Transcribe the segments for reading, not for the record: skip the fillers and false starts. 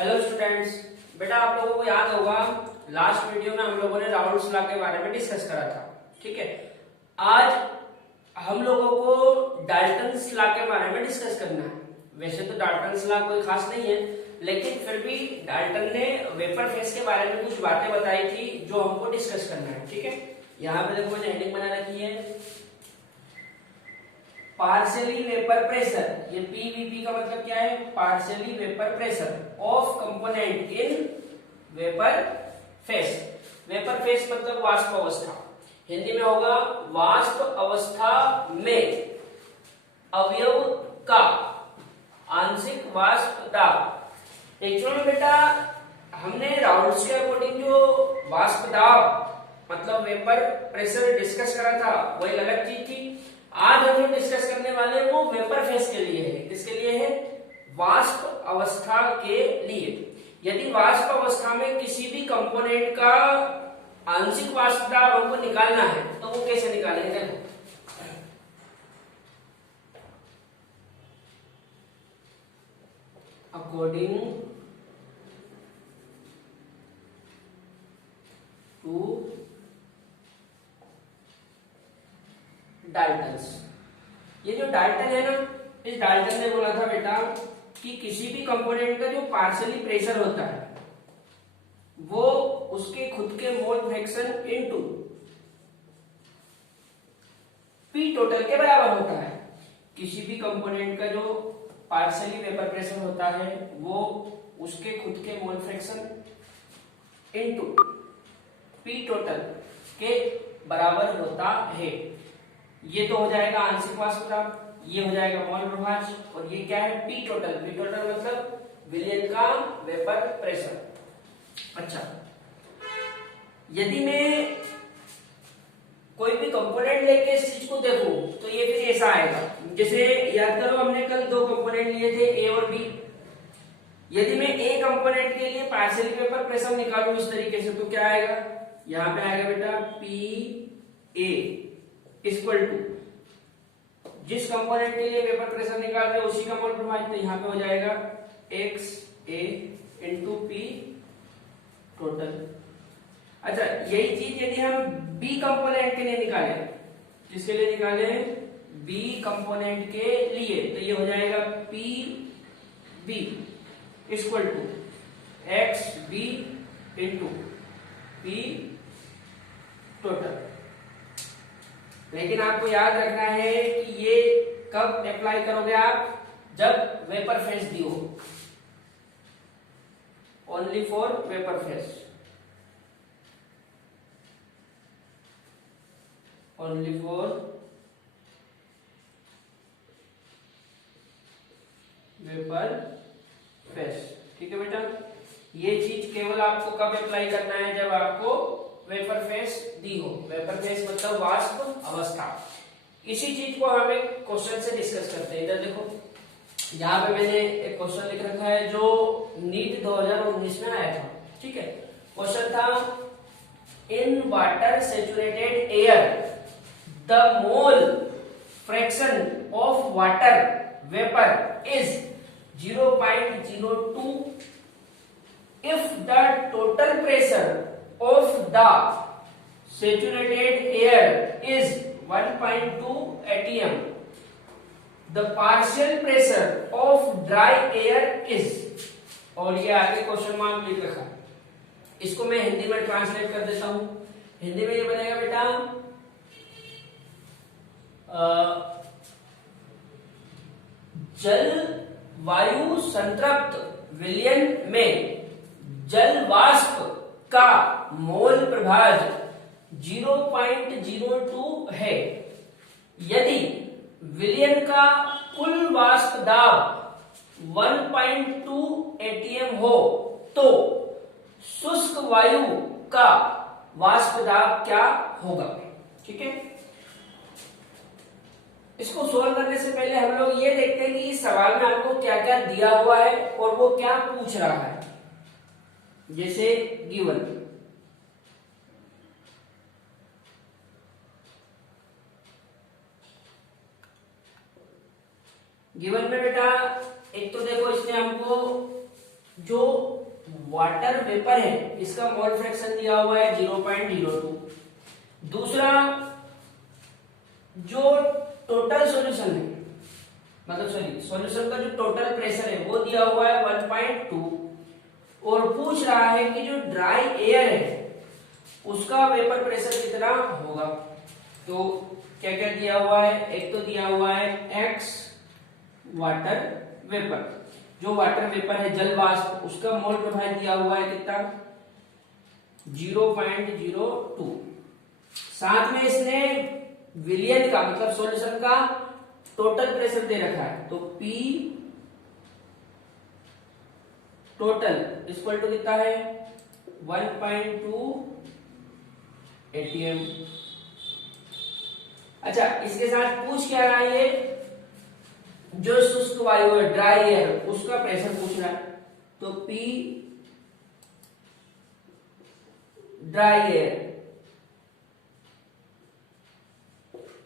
Hello students, बेटा आप लोगों को याद होगा लास्ट वीडियो में हम लोगों ने राउल्ट्स लॉ के बारे में डिस्कस करा था। ठीक है, आज हम लोगों को डाल्टन्स लॉ के बारे में डिस्कस करना है। वैसे तो डाल्टन्स लॉ कोई खास नहीं है, लेकिन फिर भी डाल्टन ने वेपर फेस के बारे में कुछ बातें बताई थी जो हमको डिस्कस करना है। ठीक है, यहाँ पे देखो मैंने हेडिंग बना रखी है पार्शियली वेपर प्रेशर। ये पीवीपी का मतलब क्या है? Partially vapour pressure of component in vapour face. Vapour face मतलब वाष्प अवस्था, हिंदी में होगा वाष्प अवस्था में अवयव का आंशिक वाष्प दाब। एक्चुअली में बेटा हमने राउल्ट्स के अकॉर्डिंग जो वाष्प दाब मतलब वेपर प्रेशर डिस्कस करा था वो एक अलग चीज थी। आज हम जो डिस्कस करने वाले हैं वो वेपर फेस के लिए है। किसके लिए है? वाष्प अवस्था के लिए। यदि वाष्प अवस्था में किसी भी कंपोनेंट का आंशिक वाष्प दाब हमको निकालना है तो वो कैसे निकालेंगे? देखो, अकॉर्डिंग टू डाल्टन्स। ये जो डाल्टन है ना, इस डाल्टन ने बोला था बेटा कि किसी भी कंपोनेंट का जो पार्शियली प्रेशर होता है वो उसके खुद के mole fraction into P total के बराबर होता है। किसी भी कंपोनेंट का जो पार्शियली वेपर प्रेशर होता है वो उसके खुद के mole fraction into P total के बराबर होता है। ये तो हो जाएगा आंशिक वाष्प दाब, ये हो जाएगा मोल प्रभाज, और ये क्या है? P total. पी टोटल मतलब विलयन का वेपर प्रेशर। अच्छा, यदि मैं कोई भी कंपोनेंट लेके इस चीज को देखूं तो ये फिर ऐसा आएगा। जैसे याद करो हमने कल दो कंपोनेंट लिए थे ए और बी। यदि मैं ए कंपोनेंट के लिए पार्शियली वेपर प्रेशर निकालूं इस तरीके से तो क्या आएगा? यहां पे आएगा बेटा पी ए इक्वल टू जिस कंपोनेंट के लिए वेपर प्रेशर निकाल रहे हैं उसी का मोल प्रभाज, तो यहाँ पे हो जाएगा एक्स ए इंटू पी टोटल। अच्छा, यही चीज यदि हम बी कंपोनेंट के लिए निकाले, किसके लिए निकाले? बी कंपोनेंट के लिए, तो ये हो जाएगा P B equal to X B into P total. लेकिन आपको याद रखना है कि ये कब अप्लाई करोगे आप? जब वेपर फेस दी हो, only for vapour face, only for vapour face. ठीक है बेटा, ये चीज केवल आपको कब अप्लाई करना है? जब आपको वेपर फेस दी हो। वेपर फेस मतलब वाष्प अवस्था। इसी चीज को हम एक क्वेश्चन से डिस्कस करते हैं। इधर देखो, यहाँ पे मैंने एक क्वेश्चन लिख रखा है जो नीट 2019 में आया था। ठीक है, क्वेश्चन था in water saturated air the mole fraction of water vapour is 0.02 if the total pressure of the saturated air is 1.2 atm, the partial pressure of dry air is, और ये आगे क्वेश्चन मार्क लिख रखा है। इसको मैं हिंदी में ट्रांसलेट कर देता हूं। हिंदी में ये बनेगा बेटा जल वायु संतृप्त विलयन में जल वाष्प का मोल प्रभाज 0.02 है। यदि विलयन का कुल वाष्प दाब 1.2 atm हो तो शुष्क वायु का वाष्प दाब क्या होगा? ठीक है, इसको सोल्व करने से पहले हम लोग ये देखते हैं कि इस सवाल में आपको क्या क्या दिया हुआ है और वो क्या पूछ रहा है। जैसे गिवन में बेटा एक तो देखो इसने हमको जो वाटर वेपर है इसका मोल फ्रैक्शन दिया हुआ है 0.02। दूसरा, जो टोटल सॉल्यूशन है, मतलब सॉल्यूशन का जो टोटल प्रेशर है वो दिया हुआ है 1.2, और पूछ रहा है कि जो ड्राई एयर है उसका वेपर प्रेशर कितना होगा। तो क्या क्या दिया हुआ है, एक तो दिया हुआ है x वाटर वेपर, जो वाटर वेपर है जल वाष्प, उसका मोल प्रभाव दिया हुआ है कितना 0.02। साथ में इसने विलियन का मतलब सॉल्यूशन का टोटल प्रेशर दे रखा है, तो P टोटल इक्वल टू कितना है 1.2 atm। अच्छा, इसके साथ पूछ क्या रहा है, जो शुष्क वायु है ड्राई एयर उसका प्रेशर पूछ रहा है, तो P ड्राई एयर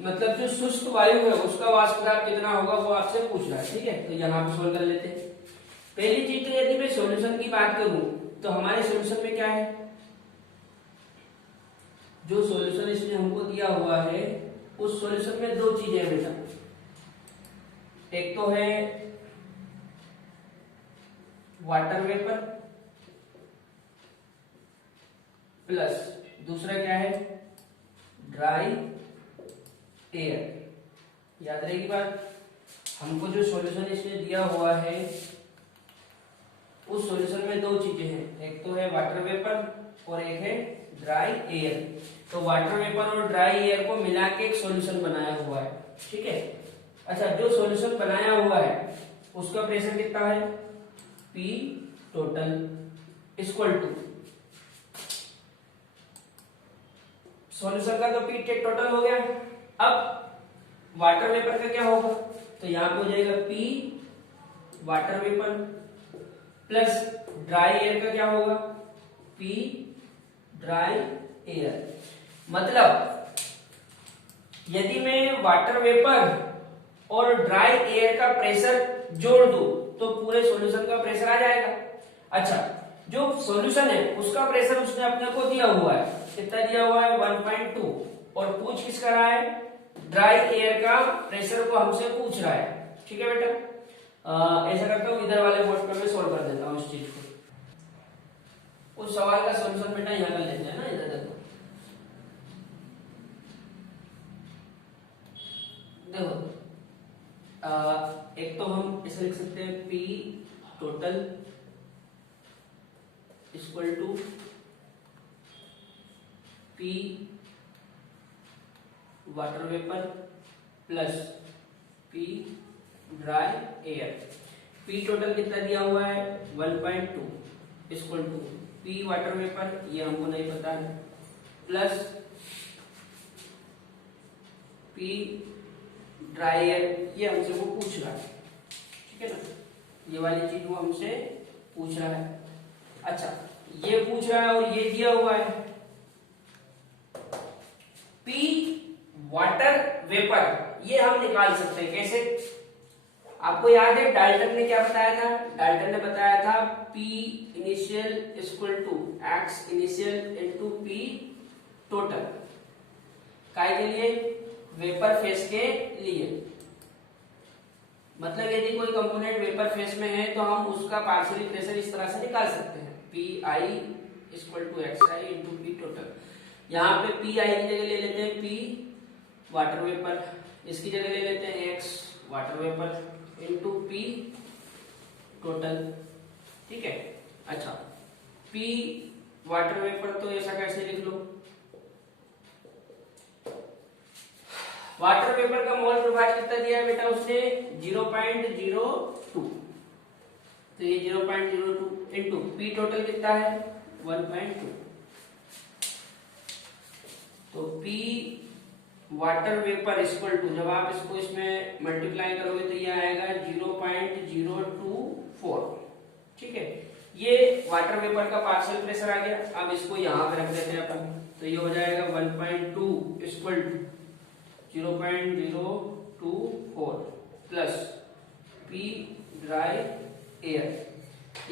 मतलब जो शुष्क वायु है उसका वाष्प दाब कितना होगा वो आपसे पूछ रहा है। ठीक है, तो यहां पे सोल्व कर लेते हैं। पहली चीज तो यदि मैं सॉल्यूशन की बात करूं तो हमारे सॉल्यूशन में क्या है, जो सॉल्यूशन इसने हमको दिया हुआ है उस सॉल्यूशन में दो चीजें हैं बेटा, एक तो है वाटर वेपर प्लस दूसरा क्या है ड्राई एयर। याद रहेगी बात, हमको जो सॉल्यूशन इसने दिया हुआ है उस सॉल्यूशन में दो चीजें हैं, एक तो है वाटर वेपर और एक है ड्राई एयर। तो वाटर वेपर और ड्राई एयर को मिला के एक सॉल्यूशन बनाया हुआ है। ठीक है, अच्छा, जो सॉल्यूशन बनाया हुआ है उसका प्रेशर कितना है P total equal to, solution का तो P टोटल हो गया। अब वाटर वेपर का क्या होगा, तो यहां पे हो जाएगा P water vapour plus dry air का क्या होगा P ड्राई एयर। मतलब यदि मैं वाटर वेपर और ड्राई एयर का प्रेशर जोड़ दूं तो पूरे सॉल्यूशन का प्रेशर आ जाएगा। अच्छा, जो सॉल्यूशन है उसका प्रेशर उसने अपने को दिया हुआ है, कितना दिया हुआ है 1.2, और पूछ किसका रहा है ड्राई एयर का प्रेशर को हमसे पूछ रहा है। ठीक है बेटा, ऐसा करता हूं इधर वाले बोर्ड पे मैं सोल्व कर देता हूं इस चीज को। उस सवाल का सॉल्यूशन बेटा यहां कर लेते हैं ना, इधर देखो देखो, एक तो हम इसे लिख सकते हैं P total equal to P water vapour plus P dry air. P total कितना दिया हुआ है 1.2 equal to P water vapour, ये हमको नहीं पता है, प्लस P ड्राई एयर, ये हमसे वो पूछ रहा है। ठीक है ना, ये वाली चीज वो हमसे पूछ रहा है। अच्छा, ये पूछ रहा है और ये दिया हुआ है P वाटर वेपर, ये हम निकाल सकते हैं कैसे। आपको याद है डाल्टन ने क्या बताया था, डाल्टन ने बताया था P initial equal to X initial into P total, काय के लिए वेपर फेस के लिए। मतलब यदि कोई कंपोनेंट वेपर फेस में है तो हम उसका पार्शियली प्रेशर इस तरह से निकाल सकते हैं, Pi equal to Xi into P total. यहाँ पे Pi की जगह ले लेते हैं P वाटर वेपर, इसकी जगह ले लेते हैं X water vapour into P total. ठीक है, अच्छा, P वाटर वेपर तो ऐसा कैसे लिख लो, वाटर वेपर का मोल प्रभाव कितना दिया है बेटा उसने 0.02, तो ये 0.02 इंटू P टोटल कितना है 1.2, तो P water vapour equal to, जब आप इसको इसमें मल्टीप्लाई करोगे तो ये आएगा 0.024। ठीक है, ये वाटर वेपर का पार्शियल प्रेशर आ गया। अब इसको यहां पे रख देते हैं अपन, तो ये हो जाएगा 1.2 equal to 0.024 plus P dry air,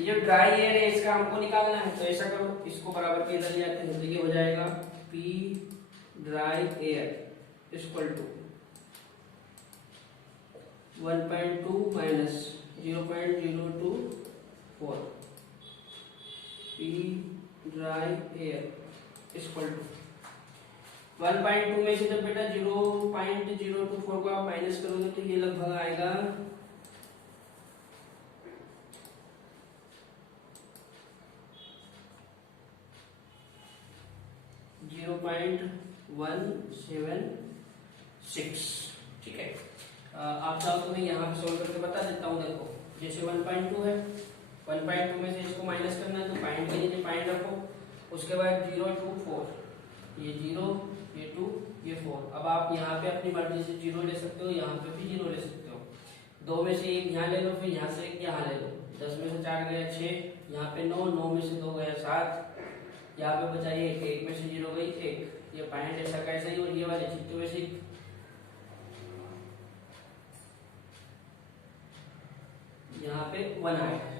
ये जो ड्राई एयर है इसका हमको निकालना है, तो ऐसा करो, इसको बराबर के इधर ले आते हैं, तो ये हो जाएगा P dry air equal to 1.2 minus 0.024 P dry air equal to 1.2 में से जब बेटा 0.024 को आप माइनस करोगे तो ये लगभग आएगा 0.176। ठीक है, आप चाहो तो मैं यहाँ पे सोल्व करके बता देता हूँ। देखो जैसे 1.2 है, 1.2 में से इसको माइनस करना है तो पॉइंट के नीचे पॉइंट रखो, उसके बाद 0 2 4, ये 0 ये 2 ये 4। अब आप यहाँ पे अपनी मर्जी से 0 ले सकते हो, यहाँ पे भी 0 ले सकते हो। 2 में से एक यहाँ ले लो, फिर यहाँ से एक यहाँ ले लो। 10 में से 4 गया 6, यहाँ पे 9, 9 में से 2 गया 7, यहाँ पे बचा ये 1 में से 0 गई 1। ये पॉइंट ऐसा कैसे ही, और ये वाली चीज तो वैसे यहाँ पे 1 आया है,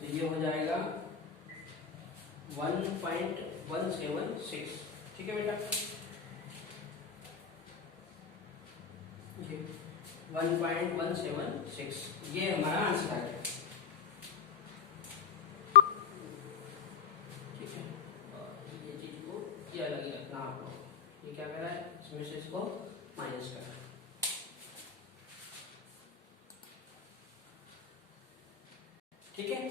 तो ये हो जाएगा 1.176। ठीक है बेटा, ये 1.176 ये हमारा आंसर आ गया। ठीक है, ये चीज को ये अलग ही रखना आपको। ये क्या कर रहा है, इसमें से इसको माइनस कर रहा है। ठीक है।